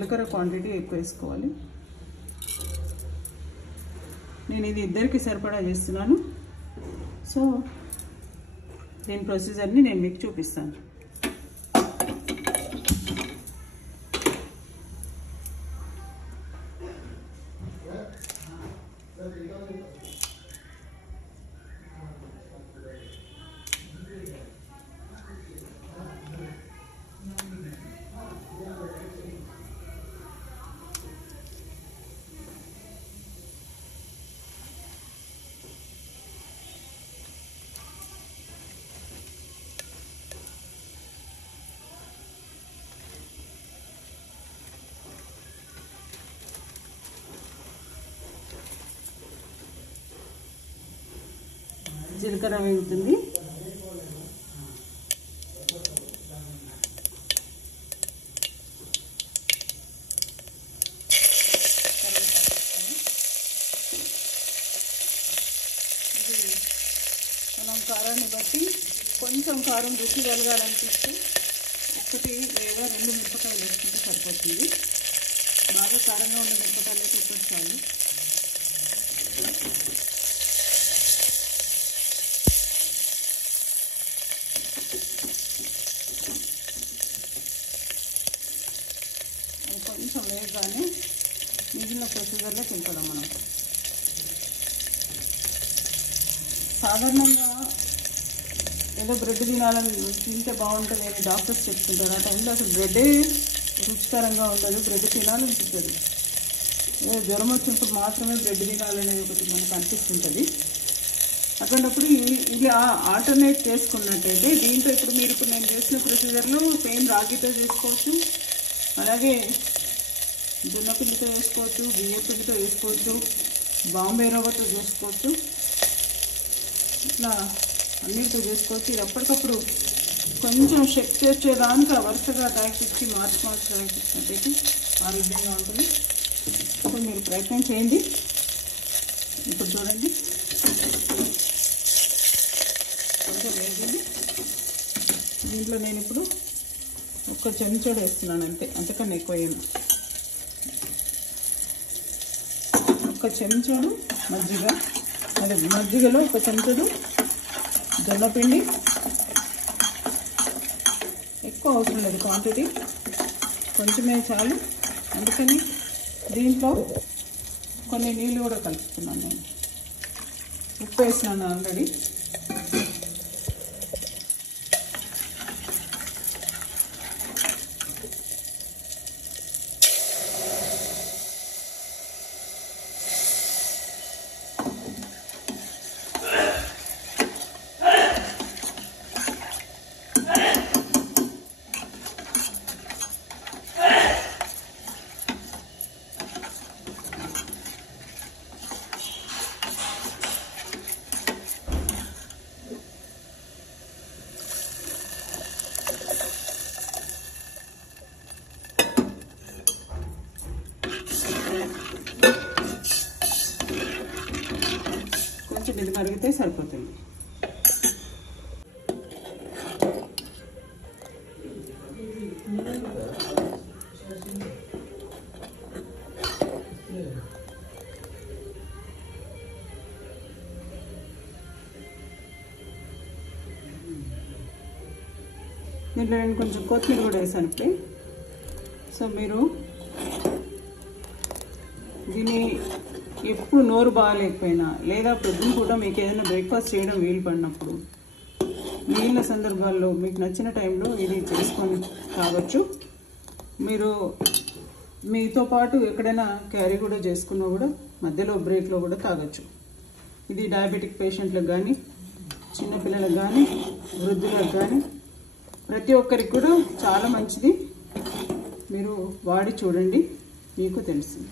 జీలకర్ర క్వాంటిటీ ఎక్కువ వేసుకోవాలి. నేను ఇది ఇద్దరికి సరిపడా చేస్తున్నాను. సో దీని ప్రొసీజర్ని నేను మీకు చూపిస్తాను. జీలకర్ర వేగుతుంది. మనం కారాన్ని బట్టి కొంచెం కారం రుచి కలగాలనిపిస్తే ఒకటి లేదా రెండు మిరపకాయలు వేసుకుంటే సరిపోతుంది. బాగా కారంగా ఉన్న మిరపకాయలు అయితే ఒకటి చాలు. కొంచెం వేయగానే మిగిలిన ప్రొసీజర్లో తింటాం. మనం సాధారణంగా ఏదో బ్రెడ్ తినాలని తింటే బాగుంటుంది అని డాక్టర్స్ చెప్తుంటారు. ఆ టైంలో అసలు బ్రెడ్డే రుచికరంగా ఉండదు, బ్రెడ్ తినాలనిపిస్తుంది. ఏదో జ్వరం వచ్చినప్పుడు మాత్రమే బ్రెడ్ తినాలనేది ఒకటి మనకు అనిపిస్తుంటుంది. అటువంటిప్పుడు ఇది ఆల్టర్నేట్ చేసుకున్నట్టయితే దీంట్లో ఇప్పుడు నేను చేసిన ప్రొసీజర్లో సేమ్ రాగితో చేసుకోవచ్చు, అలాగే జొన్నపిండితో వేసుకోవచ్చు, బియ్యం పిండితో వేసుకోవచ్చు, బాంబే రవ్వతో చేసుకోవచ్చు, ఇట్లా అన్నిటితో చేసుకోవచ్చు. ఇది అప్పటికప్పుడు కొంచెం శక్తి వచ్చేదానికి వరుసగా డైట్ ఇచ్చి మార్చి డైట్ ఇచ్చినట్టయితే ఆరోగ్యంగా ఉంటుంది. ఇప్పుడు మీరు ప్రయత్నం చేయండి. ఇప్పుడు చూడండి కొంచెం వేగింది. దీంట్లో నేను ఇప్పుడు ఒక చెంచాడు వేస్తున్నాను అంతే, అంతకన్నా ఎక్కువ వేయను. ఒక చెంచాడు మజ్జిగ, అదే మజ్జిగలో ఒక చెంచాడు జొన్నపిండి. ఎక్కువ అవసరం లేదు, క్వాంటిటీ కొంచెమే చాలు. అందుకని దీంట్లో కొన్ని నీళ్ళు కూడా కలుపుతున్నాను. నేను ఉప్పు వేసినాను ఆల్రెడీ. కొంచెం ఇది మరిగితే సరిపోతుంది. దీంట్లో నేను కొంచెం కొత్తిమీర కూడా వేసాను ఇప్పుడే. సో మీరు దీన్ని ఎప్పుడు నోరు బాగాలేకపోయినా లేదా పొద్దున పూట మీకు ఏదైనా బ్రేక్ఫాస్ట్ చేయడం వీలు పడినప్పుడు మిగిలిన సందర్భాల్లో మీకు నచ్చిన టైంలో ఇది చేసుకొని తాగొచ్చు. మీరు మీతో పాటు ఎక్కడైనా క్యారీ కూడా చేసుకున్నా కూడా మధ్యలో బ్రేక్లో కూడా తాగొచ్చు. ఇది డయాబెటిక్ పేషెంట్లకు కానీ, చిన్నపిల్లలకు కానీ, వృద్ధులకు కానీ ప్రతి ఒక్కరికి కూడా చాలా మంచిది. మీరు వాడి చూడండి, మీకు తెలుస్తుంది.